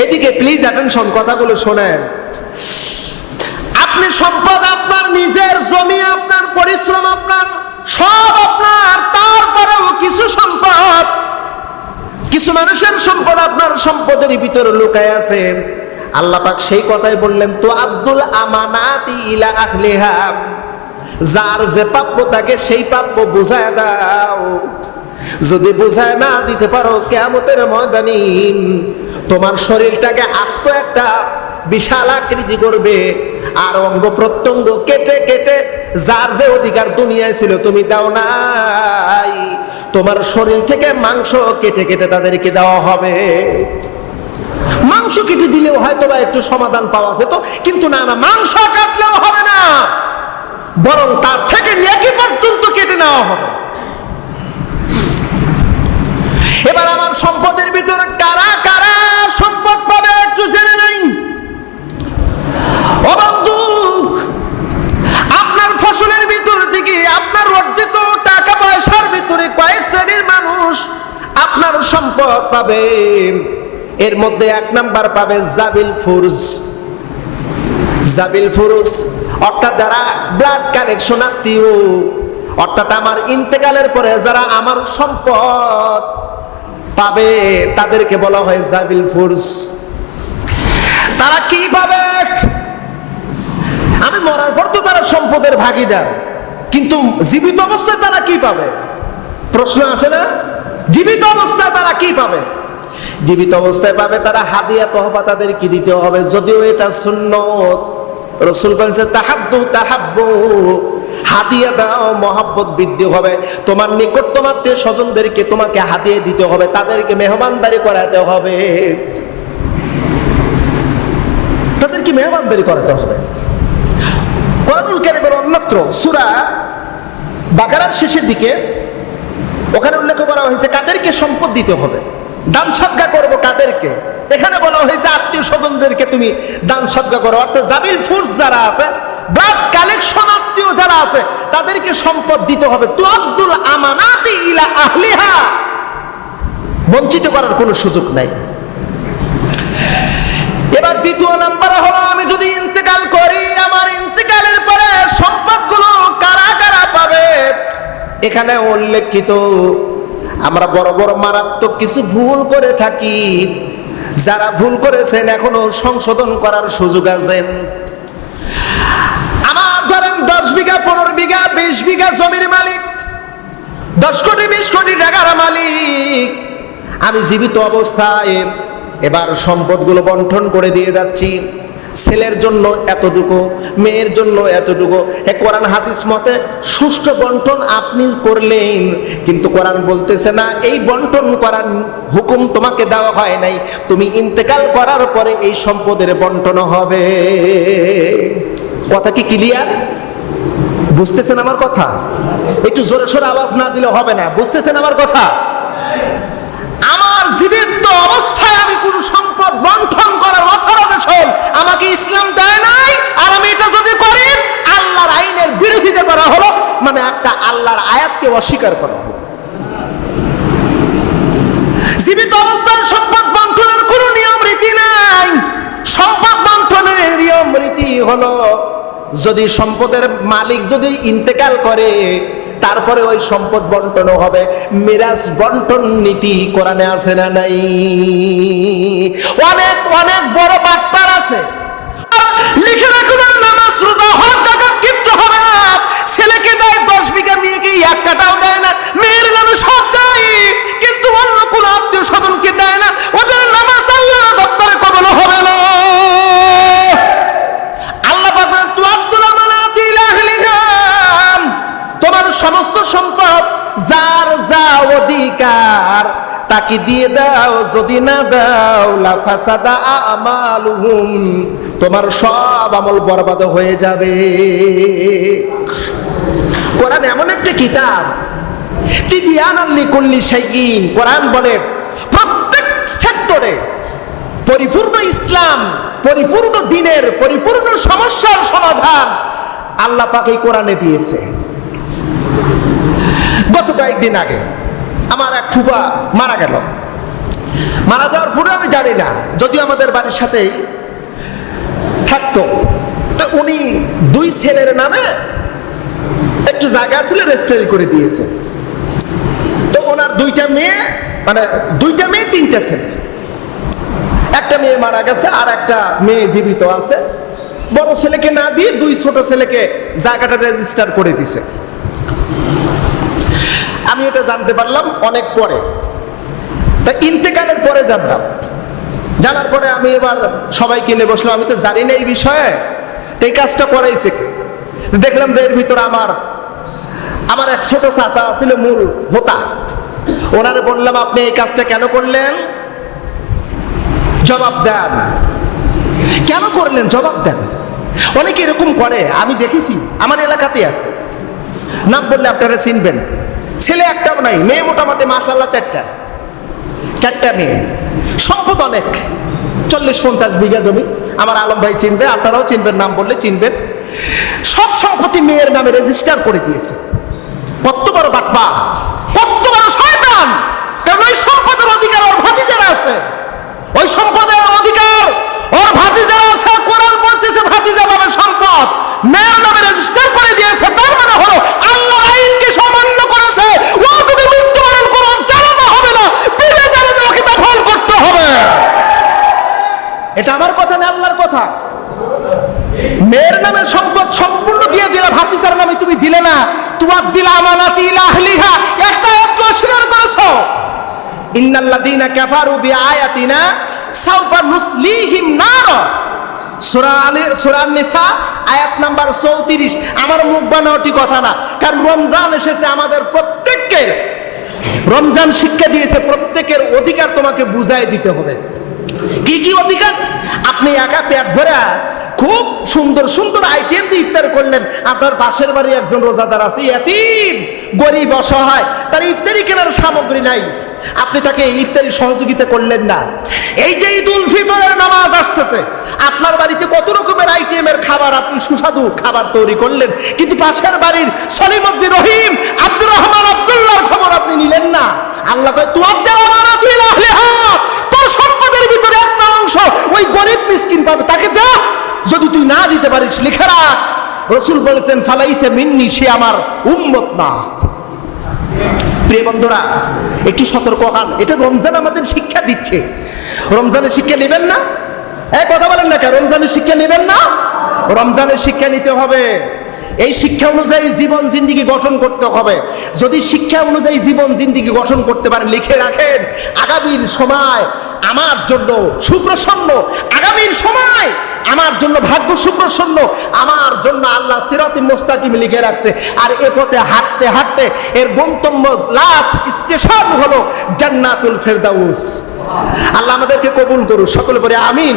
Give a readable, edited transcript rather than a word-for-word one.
এদিকে please attention, কথাগুলো শোনেন। আপনি সম্পদ আপনার নিজের, জমি আপনার, পরিশ্রম আপনার, সব আপনার, তারপরেও কিছু সম্পদ, কিছু মানুষের সম্পদ আপনার সম্পদের ভিতরে লুকায় আছে। আল্লাহ পাক সেই কথাই বললেন, তো আব্দুল আমানাতি ইলা আহলিহা, যার যে প্রাপ্য তাকে সেই প্রাপ্য বুঝায় দাও। যদি বুঝায় না দিতে পারো, কিয়ামতের ময়দানে তোমার শরীরটাকে আস্ত একটা বিশাল আকৃতি করবে, আর অঙ্গ প্রত্যঙ্গ কেটে কেটে যার যে অধিকার দুনিয়ায় ছিল তুমি দাও নাই, তোমার শরীর থেকে মাংস কেটে কেটে তাদেরকে দেওয়া হবে। মাংস কেটে দিলেও হয়তো বা একটু সমাধান পাওয়া যেত, কিন্তু না না, মাংস কাটলেও হবে না, বরং তার থেকে নেকি পর্যন্ত কেটে নেওয়া হবে। এবার আমার সম্পদের ভিতরে কারা কারা সম্পদ পাবে একটু জেনে নেই। ও বন্ধু, আপনার ফসলের ভিতর থেকে, আপনার অর্জিত টাকা পয়সার ভিতরে কয়েক শ্রেণীর মানুষ আপনার সম্পদ পাবে। এর মধ্যে এক নাম্বার পাবে জাবিল ফুরুজ। জাবিল ফুরুজ অর্থাৎ যারা ব্লাড কালেকশন আত্মীয়, অর্থাৎ আমার ইন্তেকালের পরে যারা আমার সম্পদ পাবে তাদেরকে বলা হয় জাবিল ফুরুজ। তারা কি পাবে? আমি মরার পর তো তারা সম্পদের ভাগীদার, কিন্তু জীবিত অবস্থায় তারা কি পাবে? প্রশ্ন আসে না? জীবিত অবস্থায় তারা কি পাবে? জীবিত অবস্থায় পাবে তারা হাদিয়া, তহফা তাদেরকে দিতে হবে, যদিও এটা সুন্নত। রাসূল বলেছে তাহাব্বু তাহাব্বু, হাদিয়া দাও, মহব্বত বৃদ্ধি হবে। তোমার নিকটতম আত্মীয় স্বজনদেরকে তোমাকে হাদিয়া দিতে হবে, তাদেরকে মেহমানদারি করাতে হবে, তাদেরকে মেহমানদারি করাতে হবে। কোরআনুল কারীমের অন্যত্র সূরা বাকারার শেষের দিকে ওখানে উল্লেখ করা হয়েছে কাদেরকে সম্পদ দিতে হবে, দান সদকা করবো কাদেরকে। এখানে বলা হয়েছে আত্মীয় স্বজনদেরকে তুমি দান সদকা করো। অর্থাৎ জাবিল ফুরুজ যারা আছে, ব্লাড কালেকশন আত্মীয় যারা আছে, তাদেরকে সম্পদ দিতে হবে। তু আব্দুল আমানাতি ইলা আহলিহা, বঞ্চিত করার কোনো সুযোগ নাই। এবার দ্বিতীয় নাম্বার হলো, আমি যদি ইন্তেকাল করি, আমার ইন্তেকালের পরে সম্পদগুলো কারা কারা পাবে? এখানে উল্লেখিত আমরা বড় বড় মারাত্মক কিছু ভুল করে থাকি। যারা ভুল করেছেন এখনো সংশোধন করার সুযোগ আছে। আমার ধরেন 10 বিঘা, 15 বিঘা, 20 বিঘা জমির মালিক, 10 কোটি 20 কোটি টাকার মালিক। আমি জীবিত অবস্থায় এবার সম্পদগুলো বন্টন করে দিয়ে যাচ্ছি। ছেলের জন্য এতটুকু, মেয়ের জন্য এতটুকু। কোরআন হাদিস মতে সুষ্ঠু বন্টন আপনি করলেন, কিন্তু কোরআন বলতেছে না এই বন্টন করার হুকুম তোমাকে দেওয়া হয় নাই, তুমি ইন্তেকাল করার পরে এই সম্পদের বন্টন হবে। কথা কি ক্লিয়ার? বুঝতেছেন আমার কথা? একটু জোরে সোরে আওয়াজ না দিলে হবে না। বুঝতেছেন আমার কথা? আমার জীবিত অবস্থায় আমি কোন সম্পদ বন্টন করার অথরাইজেশন আমাকে ইসলাম দেয় নাই। আর আমি এটা যদি করি, আল্লাহর আইনের বিরোধিতা করা হলো, মানে একটা আল্লাহর আয়াতকে অস্বীকার করা হলো। জীবিত অবস্থায় সম্পদ বন্টনের কোনো নিয়ম রীতি নাই। সম্পদ বন্টনের নিয়ম রীতি হলো, যদি সম্পদের মালিক যদি ইন্তেকাল করে, তারপরে ওই সম্পদ বন্টন হবে। মিরাজ বন্টন নীতি কোরআনে আছে না নাই? অনেক অনেক বড় বাটপার আছে, লিখে রাখুন নামাজ রোজা হজ যাকাত কিচ্ছু হবে না। ছেলেকে দেয় 10 বিঘা, মেয়েকে 1 কাঠাও দেয় না। মেয়ের নামে সব দেয়, কিন্তু অন্য কোন আত্মীয় স্বজনকে দেয় না। ওদের নামাজ আল্লাহর দপ্তরে কবুল হবে না। আল্লাহ পাক বলেন, তু আব্দুল আমানাতি ইলা আহলিহা, তোমার সমস্ত সম্পদ যার যা অধিকার তাকে দিয়ে দাও, যদি না দাও লা ফাসাদা আমালুহুম, তোমার সব আমল বরবাদ হয়ে যাবে। কোরআন এমন একটা কিতাব, তিবিয়ানান লিকুল্লি শাইইন। কোরআন বলে প্রত্যেক সেক্টরে পরিপূর্ণ ইসলাম, পরিপূর্ণ দ্বীনের, পরিপূর্ণ সমস্যার সমাধান আল্লাহ পাক এই কোরআনে দিয়েছে। গত কয়েকদিন আগে আমার এক ফুফা মারা গেল। মারা যাওয়ার পরে আমি জানি না, যদিও আমাদের বাড়ির সাথেই থাকতো, তো উনি 2 ছেলের নামে একটু জায়গা ছিল, রেজিস্ট্রি করে দিয়েছে। তো ওনার 2টা মেয়ে, মানে 2টা মেয়ে 3টা ছেলে, একটা মেয়ে মারা গেছে আর একটা মেয়ে জীবিত আছে। বড় ছেলেকে না দিয়ে 2 ছোট ছেলেকে জায়গাটা রেজিস্টার করে দিছে। আমি এটা জানতে পারলাম অনেক পরে, তা ইন্তেকালের পরে জানলাম। জানার পরে আমি এবার সবাইকে নিয়ে বসলাম, আমি তো জানি না এই বিষয়ে, তো এই কাজটা করাইছে কে। দেখলাম যে এর ভিতরে আমার এক ছোট চাচা ছিল, মূল হোতা। ওনারে বললাম, আপনি এই কাজটা কেন করলেন? জবাব দেন। কেন করলেন জবাব দেন। অনেকে এরকম করে, আমি দেখেছি, আমার এলাকাতে আছে। নাম বললে আপনারা চিনবেন। ছেলে একটাও নাই, মেয়ে মোটামুটি মাশাআল্লাহ 4টা মেয়ে, সম্পদ অনেক, 40-50 বিঘা জমি। আমার আলম ভাই চিনবে, আপনারাও চিনবেন, নাম বললে চিনবেন। সব সম্পত্তি মেয়ের নামে রেজিস্টার করে দিয়েছে। কত বড় বাটপা, কত বড় শয়তান! কারণ ওই সম্পদের অধিকার ওর ভাতিজারা আছে, ওই সম্পদের অধিকার ওর ভাতিজারা আছে। কোরআন বলতেছে ভাতিজা পাবে সম্পদ, মেয়ের নামে রেজিস্টার করে দিয়েছে। তার মানে হলো আল্লাহর আইনকে অমান্য করেছে। ও যদি মৃত্যুবরণ করুন, জানানো হবে না, বিলে জানাতে ওকে দফন করতে হবে। এটা আমার কথা না, আল্লাহর কথা। মেয়ের নামের সম্পদ সম্পূর্ণ দিয়ে দিলে, ভাতিজার নামে তুমি দিলে না। তোমার দিলা আমানাতি ইলা আহলিহা, একটা একটু অস্বীকার করেছো। ইন্নাল্লাযীনা কাফারু বিআয়াতিনা সাউফা নুসলিহিম নার, সূরা নিসা আয়াত নাম্বার 34। আমার মুখ বানাওটি কথা না, কারণ রমজান এসেছে, আমাদের প্রত্যেককে রমজান শিক্ষা দিয়েছে, প্রত্যেকের অধিকার তোমাকে বুঝাই দিতে হবে। কি কি অধিকার? আপনি একা পেট ভরা খুব সুন্দর সুন্দর আইটেম দিয়ে ইফতার করলেন, আপনার পাশের বাড়ি একজন রোজাদার আছে, এতিম গরিব অসহায়, তার ইফতারি কেনার সামগ্রী নাই, আপনি তাকে ইফতারি সহযোগিতা করলেন না। এই যে ঈদুল ফিতরের নামাজ আসতেছে, আপনার বাড়িতে কত রকমের আইটেমের খাবার, আপনি সুস্বাদু খাবার তৈরি করলেন, কিন্তু পাশের বাড়ির সলিমউদ্দিন রহিম, আব্দুর রহমান, আব্দুল্লাহর খবর আপনি নিলেন না। আল্লাহ কয় তুআদ্দু আমানাতু ইলা আহলিহা, তোর সম্পদের ভিতরে একটা অংশ ওই গরিব মিসকিন পাবে, তাকে দে। যদি তুই না দিতে পারিস, লিখে রাখ, রাসূল বলেছেন ফালাইসা মিন্নি, সে আমার উম্মত না। প্রিয় বন্ধুরা, একটু সতর্ক হন। এটা রমজান আমাদের শিক্ষা দিচ্ছে। রমজানের শিক্ষা নেবেন না? কথা বলেন না কেন? রমজানের শিক্ষা নেবেন না? রমজানের শিক্ষা নিতে হবে। এই শিক্ষা অনুযায়ী জীবন জিন্দিগি গঠন করতে হবে। যদি শিক্ষা অনুযায়ী জীবন জিন্দিগি গঠন করতে পারেন, লিখে রাখেন, আগামীর সময় আমার জন্য সুপ্রসন্ন, আগামীর সময় আমার জন্য ভাগ্য সুপ্রসন্ন, আমার জন্য আল্লাহ সিরাতে মুস্তাকিম লিখে রাখছে। আর এ পথে হাঁটতে হাঁটতে এর গন্তব্য লাস্ট স্টেশন হলো জান্নাতুল ফেরদাউস। আল্লাহ আমাদেরকে কবুল করুন, সকলে বলে আমিন।